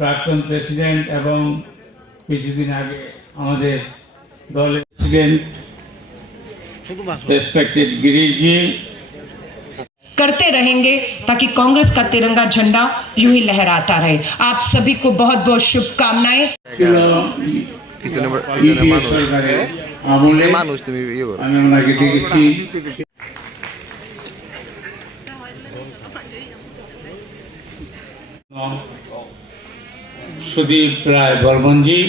প্রাক্তন প্রেসিডেন্ট এবং কিছুদিন আগে আমাদের দলের প্রেসিডেন্ট रेस्पेक्टेड गिरीश जी करते रहेंगे ताकि कांग्रेस का तिरंगा झंडा यूं ही लहराता रहे। आप सभी को बहुत बहुत शुभकामनाएं। सुदीप राय बर्मन जी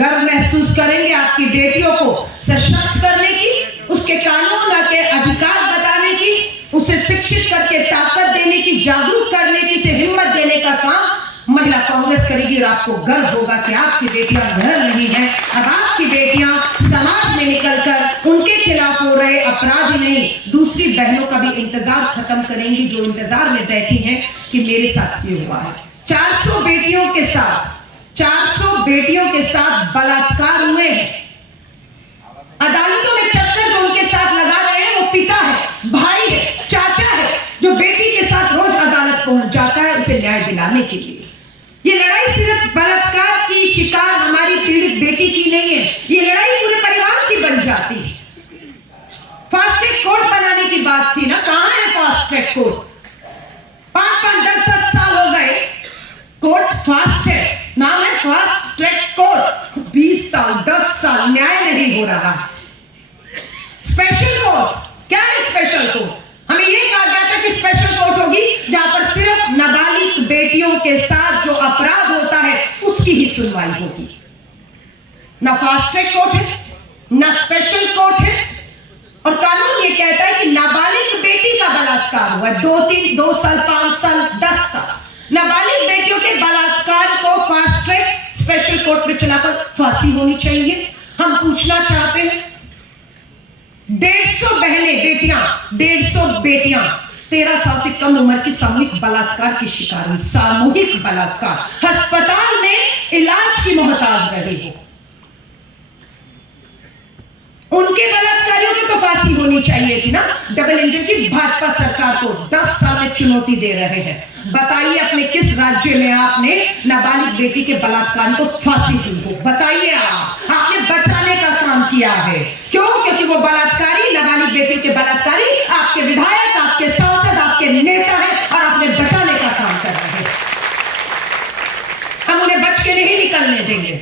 गर्व महसूस करेंगे आपकी बेटियों को सशक्त करने की, उसके कानून के अधिकार बताने की, उसे शिक्षित करके ताकत देने की, जागरूक करने की, उसे हिम्मत देने का काम महिला कांग्रेस करेगी। और आपको गर्व होगा कि आपकी बेटियां घर नहीं है, अब आपकी बेटियां समाज में निकलकर उनके खिलाफ हो रहे अपराध नहीं, दूसरी बहनों का भी इंतजार खत्म करेंगी जो इंतजार में बैठी हैं कि मेरे साथ ये हुआ है। 400 बेटियों के साथ बलात्कार हुए हैं। अदालतों में चक्कर जो उनके साथ लगा रहे हैं वो पिता है, भाई है, चाचा है, जो बेटी के साथ रोज अदालत पहुंच जाता है उसे न्याय दिलाने के लिए। ये लड़ाई सिर्फ बलात्कार की शिकार हमारी पीड़ित बेटी की नहीं है, ये लड़ाई पूरे परिवार की बन जाती है। फास्ट ट्रैक कोर्ट बनाने की बात थी ना, कहां है फास्ट ट्रैक कोर्ट? 5-5, 10-10 साल हो गए, कोर्ट फास्ट है, नाम है फास्ट ट्रैक कोर्ट, 20 साल 10 साल न्याय नहीं हो रहा। स्पेशल कोर्ट, क्या है स्पेशल कोर्ट? हमें यह कहा गया था कि स्पेशल कोर्ट होगी जहां पर सिर्फ नाबालिग बेटियों के साथ जो अपराध होता है उसकी ही सुनवाई होगी। ना फास्ट ट्रैक कोर्ट है, ना स्पेशल कोर्ट है, और कानून ये कहता है कि नाबालिग बेटी का बलात्कार हुआ 2 साल 5 साल 10 साल, नाबालिग बेटियों के बलात्कार को फास्ट ट्रैक स्पेशल कोर्ट में चलाकर फांसी होनी चाहिए। हम पूछना चाहते हैं, 150 बेटियां 13 साल से कम उम्र की सामूहिक बलात्कार की शिकार हुई, सामूहिक बलात्कार, अस्पताल में इलाज की मोहताज रही है। उनके बलात्कारियों की तो फांसी होनी चाहिए थी ना। डबल इंजन की भाजपा सरकार को 10 साल में चुनौती दे रहे हैं, बताइए अपने किस राज्य में आपने नाबालिग बेटी के बलात्कार को फांसी दी हो? बताइए, आपने बचाने का काम किया है। क्यों? क्योंकि वो बलात्कारी, नाबालिग बेटियों के बलात्कारी आपके विधायक, आपके सांसद, आपके नेता है और आपने बचाने का काम कर रहे हैं। हम उन्हें बच के नहीं निकलने देंगे।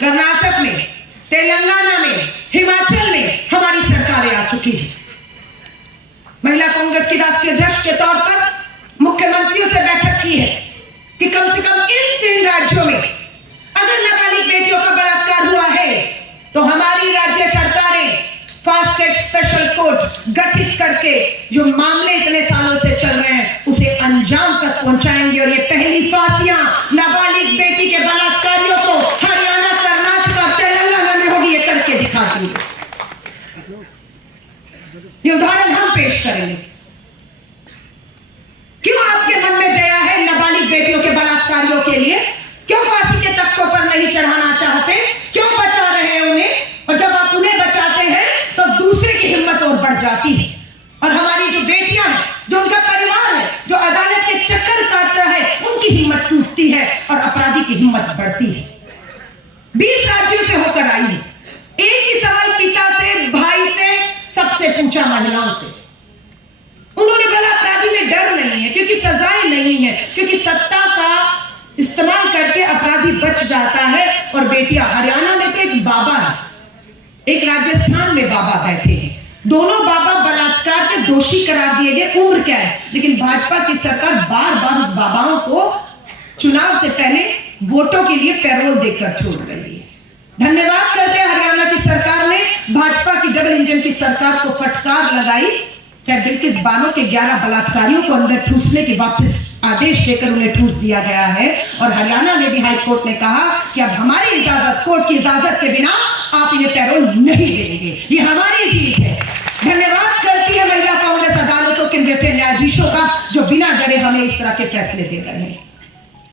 कर्नाटक में, तेलंगाना में, हिमाचल में हमारी सरकारें आ चुकी है। महिला कांग्रेस की राष्ट्रीय अध्यक्ष के तौर पर मुख्यमंत्रियों से बैठक की है कि कम से कम इन 3 राज्यों में अगर नाबालिग बेटियों का बलात्कार हुआ है तो हमारी राज्य सरकारें फास्ट ट्रैक स्पेशल कोर्ट गठित करके जो मामले इतने सालों से चल रहे हैं उसे अंजाम तक पहुंचाएंगे। और ये पहली फांसियां नाबालिग बेटी के बलात्कारियों को हरियाणा, कर्नाटक और तेलंगाना में होगी, ये करके दिखा देंगे। ये उदाहरण हम पेश करेंगे। क्यों आपके मन में दया है नाबालिग बेटियों के बलात्कारियों के लिए? क्यों फांसी के तख्तों पर नहीं चढ़ाना चाहते? क्यों बचा रहे हैं उन्हें? और जब आप उन्हें बचाते हैं तो दूसरे की हिम्मत और बढ़ जाती है। और हमारी जो बेटियां हैं, जो उनका परिवार है, जो अदालत के चक्कर काट रहा है, उनकी हिम्मत टूटती है और अपराधी की हिम्मत बढ़ती है। 20 राज्यों से होकर आई है। एक ही सवाल पिता से, भाई से, सबसे पूछा, महिलाओं से। उन्होंने बोला अपराधी में डर नहीं है क्योंकि सजाएं नहीं है, क्योंकि सत्ता का इस्तेमाल करके अपराधी बच जाता है। और बेटियां, हरियाणा में तो एक बाबा है, एक राजस्थान में बाबा बैठे हैं, दोनों बाबा बलात्कार के दोषी करार दिए गए। उम्र क्या है? लेकिन भाजपा की सरकार बार बार उस बाबाओं को चुनाव से पहले वोटों के लिए पैरोल देकर छोड़ रही है। धन्यवाद करते हैं हरियाणा की सरकार ने, भाजपा की डबल इंजन की सरकार को फटकार लगाई। चाहे बिल्किस बानो के 11 बलात्कारियों को अंदर ठूसने के वापस आदेश देकर उन्हें ठूस दिया गया है। और हरियाणा में भी हाई कोर्ट ने कहा कि अब हमारी इजाजत, कोर्ट की इजाजत के बिना आप इन्हें पैरोल नहीं देंगे। ये हमारी जीत है। धन्यवाद करती है महिला कांग्रेस अदालतों के न्यायाधीशों का जो बिना डरे हमें इस तरह के फैसले दे रहे हैं।